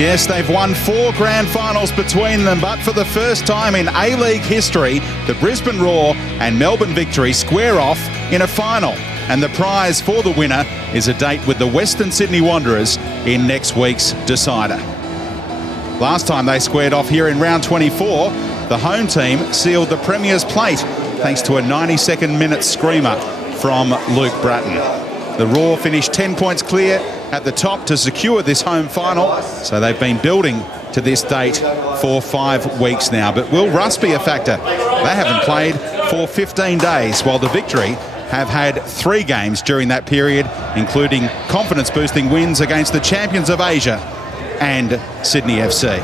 Yes, they've won 4 grand finals between them, but for the first time in A-League history, the Brisbane Roar and Melbourne Victory square off in a final. And the prize for the winner is a date with the Western Sydney Wanderers in next week's decider. Last time they squared off here in round 24, the home team sealed the Premier's plate thanks to a 92nd minute screamer from Luke Bratton. The Roar finished 10 points clear at the top to secure this home final, so they've been building to this date for 5 weeks now. But will rust be a factor? They haven't played for 15 days, while the Victory have had 3 games during that period, including confidence-boosting wins against the champions of Asia and Sydney FC.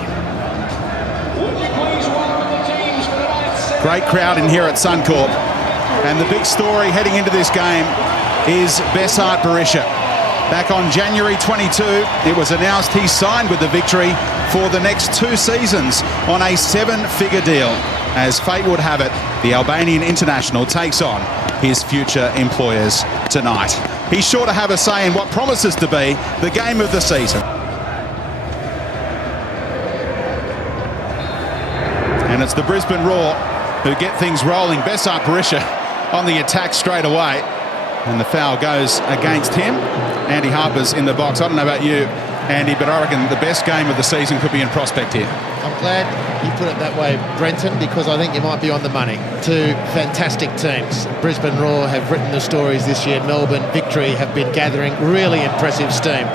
Great crowd in here at Suncorp, and the big story heading into this game is Besart Berisha. Back on January 22, it was announced he signed with the Victory for the next 2 seasons on a 7-figure deal. As fate would have it, the Albanian international takes on his future employers tonight. He's sure to have a say in what promises to be the game of the season. And it's the Brisbane Roar who get things rolling. Besart Berisha on the attack straight away. And the foul goes against him. Andy Harper's in the box. I don't know about you, Andy, but I reckon the best game of the season could be in prospect here. I'm glad you put it that way, Brenton, because I think you might be on the money. 2 fantastic teams. Brisbane Roar have written the stories this year. Melbourne Victory have been gathering really impressive steam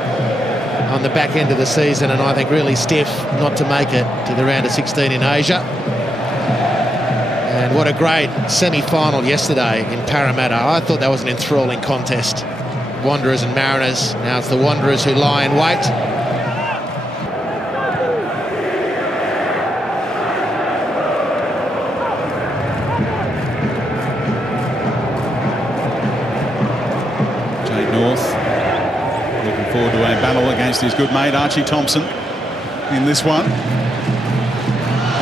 on the back end of the season, and I think really stiff not to make it to the round of 16 in Asia. And what a great semi-final yesterday in Parramatta. I thought that was an enthralling contest. Wanderers and Mariners. Now it's the Wanderers who lie in wait. Jade North looking forward to a battle against his good mate Archie Thompson in this one.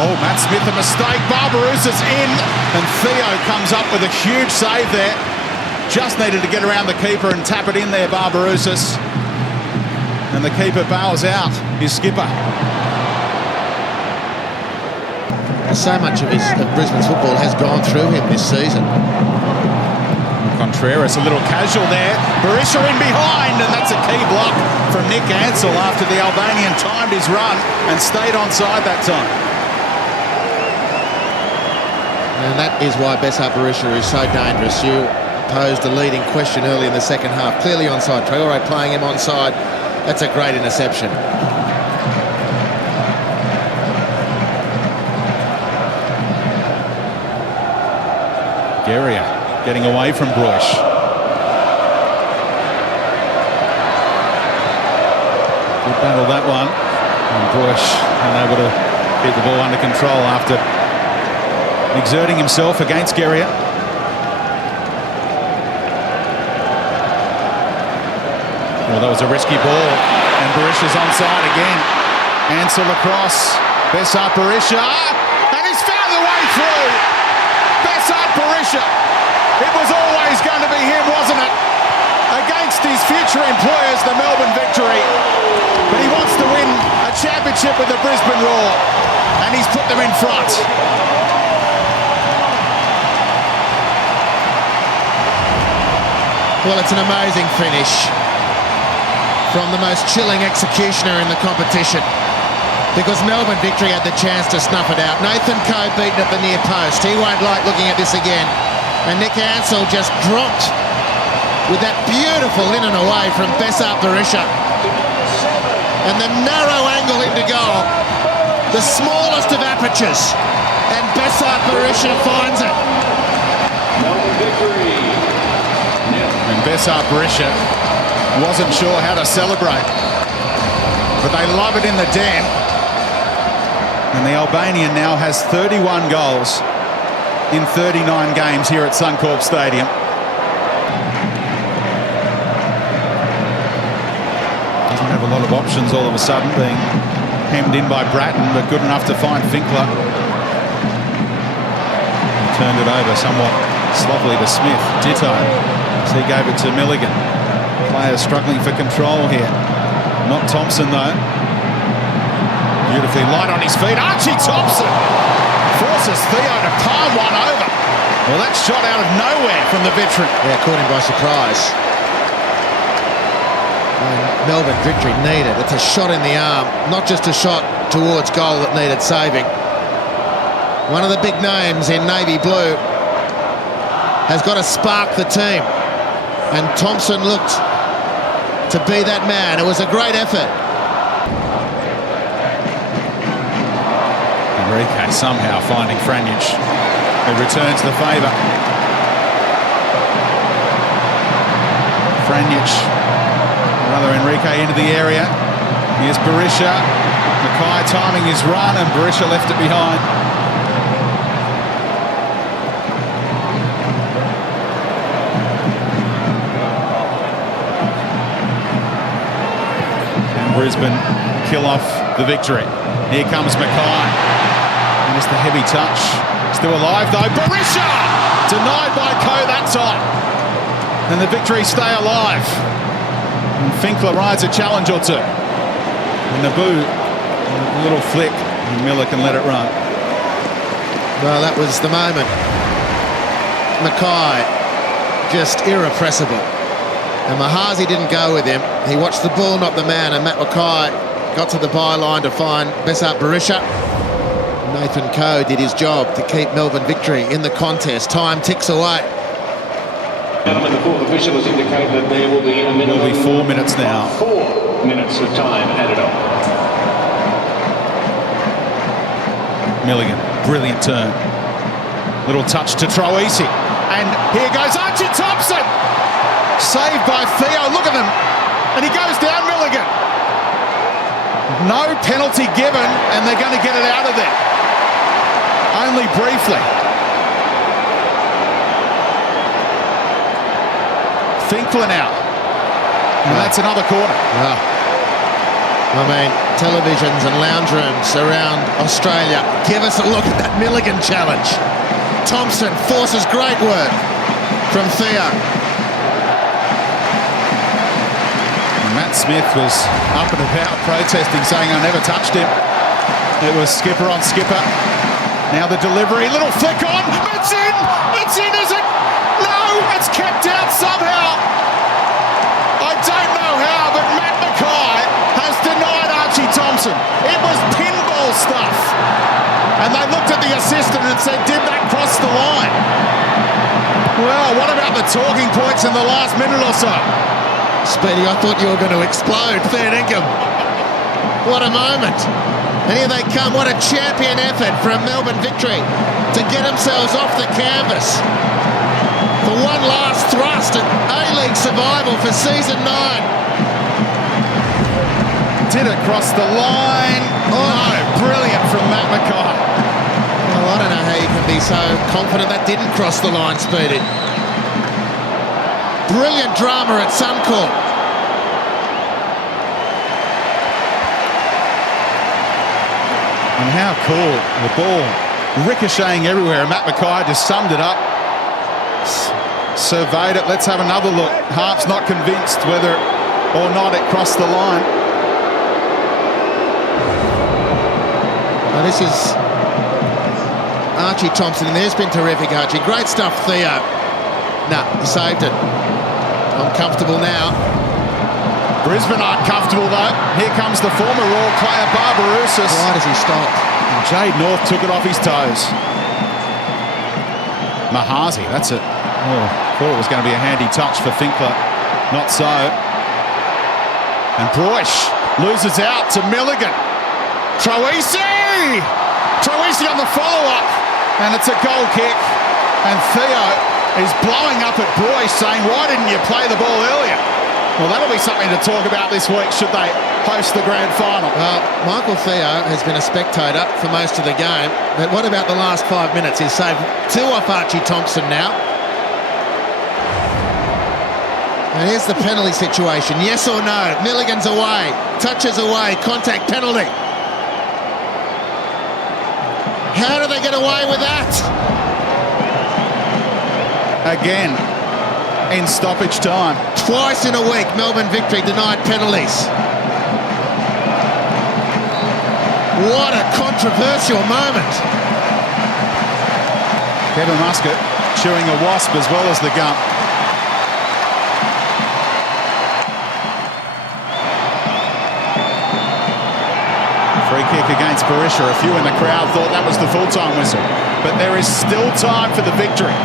Oh, Matt Smith, a mistake. Barbarousa's in, and Theo comes up with a huge save there. Just needed to get around the keeper and tap it in there, Barbarousa. And the keeper bails out his skipper. So much of Brisbane's football has gone through him this season. Contreras a little casual there. Berisha in behind, and that's a key block from Nick Ansell after the Albanian timed his run and stayed onside that time. And that is why Besart Berisha is so dangerous. You posed a leading question early in the second half. Clearly onside. Traore playing him onside. That's a great interception. Geria getting away from Brush. Good battle, that one. And Brush unable to get the ball under control after exerting himself against Geria. Well, that was a risky ball, and Berisha's onside again. Ansell across, Besart Berisha, and he's found the way through. Besart Berisha. It was always going to be him, wasn't it? Against his future employers, the Melbourne Victory. But he wants to win a championship with the Brisbane Roar, and he's put them in front. Well, it's an amazing finish from the most chilling executioner in the competition, because Melbourne Victory had the chance to snuff it out. Nathan Coe beaten at the near post. He won't like looking at this again. And Nick Ansell just dropped with that beautiful in and away from Besart Berisha. And the narrow angle into goal, the smallest of apertures, and Besart Berisha finds it. And Besart Berisha wasn't sure how to celebrate, but they love it in the den. And the Albanian now has 31 goals in 39 games here at Suncorp Stadium. Doesn't have a lot of options all of a sudden, being hemmed in by Bratton, but good enough to find Finkler. He turned it over somewhat sloppily to Smith. Ditto, so he gave it to Milligan. Players struggling for control here. Not Thompson though. Too light on his feet. Archie Thompson forces Theo to palm one over. Well, that shot out of nowhere from the veteran. Yeah, caught him by surprise. And Melbourne victory needed. It's a shot in the arm, not just a shot towards goal that needed saving. One of the big names in navy blue has got to spark the team. And Thompson looked to be that man. It was a great effort. Enrique somehow finding Franjic, who returns the favour. Franjic, another Enrique into the area. Here's Berisha. Mackay timing his run, and Berisha left it behind. And Brisbane kill off the victory. Here comes Mackay. And it's the heavy touch. Still alive though. Berisha! Denied by Coe that time. And the victory stay alive. And Finkler rides a challenge or two. And Naboo, a little flick. And Miller can let it run. Well, that was the moment. Mackay, just irrepressible. And Mahazi didn't go with him. He watched the ball, not the man. And Matt Mackay got to the byline to find Besart Berisha. Nathan Coe did his job to keep Melbourne victory in the contest. Time ticks away. Gentlemen, the fourth official has indicated that there will be a minimum. It'll be 4 minutes now. 4 minutes of time added on. Milligan, brilliant turn. Little touch to Troisi. And here goes Archie Thompson. Saved by Theo. Look at him. And he goes down Milligan. No penalty given, and they're going to get it out of there. Only briefly. Finkler now. And that's another corner. Yeah. I mean, televisions and lounge rooms around Australia, give us a look at that Milligan challenge. Thompson forces great work from Theo. Matt Smith was up and about protesting, saying I never touched him. It was skipper on skipper. Now the delivery, little flick on, it's in! It's in, is it? No, it's kept out somehow. I don't know how, but Matt Mackay has denied Archie Thompson. It was pinball stuff. And they looked at the assistant and said, did that cross the line? Well, what about the talking points in the last minute or so? Speedy, I thought you were going to explode. Fair dinkum. What a moment. And here they come. What a champion effort from Melbourne victory to get themselves off the canvas for one last thrust at A-League survival for season 9. Did it cross the line? Oh, no, brilliant from Matt Mackay. Well, I don't know how you can be so confident that didn't cross the line, Speedy. Brilliant drama at Suncorp. And how cool, the ball ricocheting everywhere. Matt Mackay just summed it up, surveyed it. Let's have another look. Harp's not convinced whether or not it crossed the line. Now this is Archie Thompson, and there's been terrific, Archie. Great stuff, Theo. Nah, he saved it. I'm comfortable now. Brisbane aren't comfortable though. Here comes the former Royal player Barbarousis. Why does he stop? And Jade North took it off his toes. Mahazi, that's it. Oh, thought it was going to be a handy touch for Finkler. Not so. And Broish loses out to Milligan. Troisi! Troisi on the follow-up. And it's a goal kick. And Theo is blowing up at Broish, saying, why didn't you play the ball earlier? Well, that'll be something to talk about this week, should they host the grand final. Well, Michael Theo has been a spectator for most of the game, but what about the last 5 minutes? He's saved 2 off Archie Thompson now. And here's the penalty situation. Yes or no? Milligan's away. Touches away. Contact penalty. How do they get away with that? Again, in stoppage time. Twice in a week, Melbourne victory denied penalties. What a controversial moment. Kevin Muscat chewing a wasp as well as the gum. Free kick against Barisha. A few in the crowd thought that was the full-time whistle. But there is still time for the victory.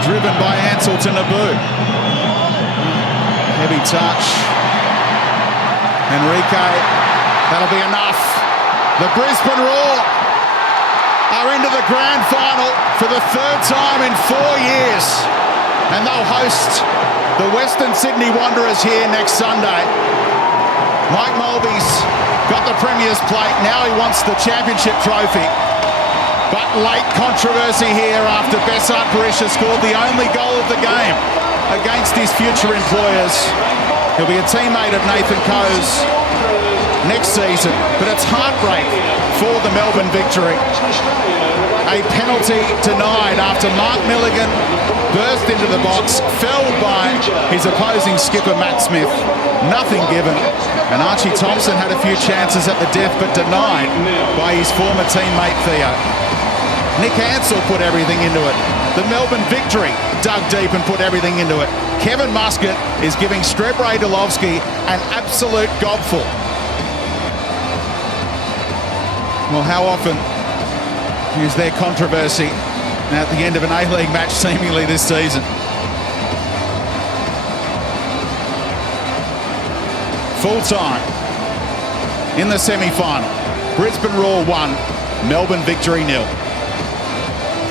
Driven by Ansel to Naboo. Heavy touch. Enrique. That'll be enough. The Brisbane Roar are into the grand final for the third time in 4 years. And they'll host the Western Sydney Wanderers here next Sunday. Mike Mulvey's got the Premier's plate. Now he wants the championship trophy. But late controversy here after Besart Barisha scored the only goal of the game against his future employers. He'll be a teammate of Nathan Coe's next season, but it's heartbreak for the Melbourne Victory. A penalty denied after Mark Milligan burst into the box, felled by his opposing skipper Matt Smith. Nothing given, and Archie Thompson had a few chances at the death, but denied by his former teammate Theo. Nick Ansell put everything into it. The Melbourne Victory dug deep and put everything into it. Kevin Muscat is giving Strebre Dolovsky an absolute gobful. Well, how often is there controversy at the end of an A-League match seemingly this season? Full time in the semi-final. Brisbane Roar 1, Melbourne Victory 0.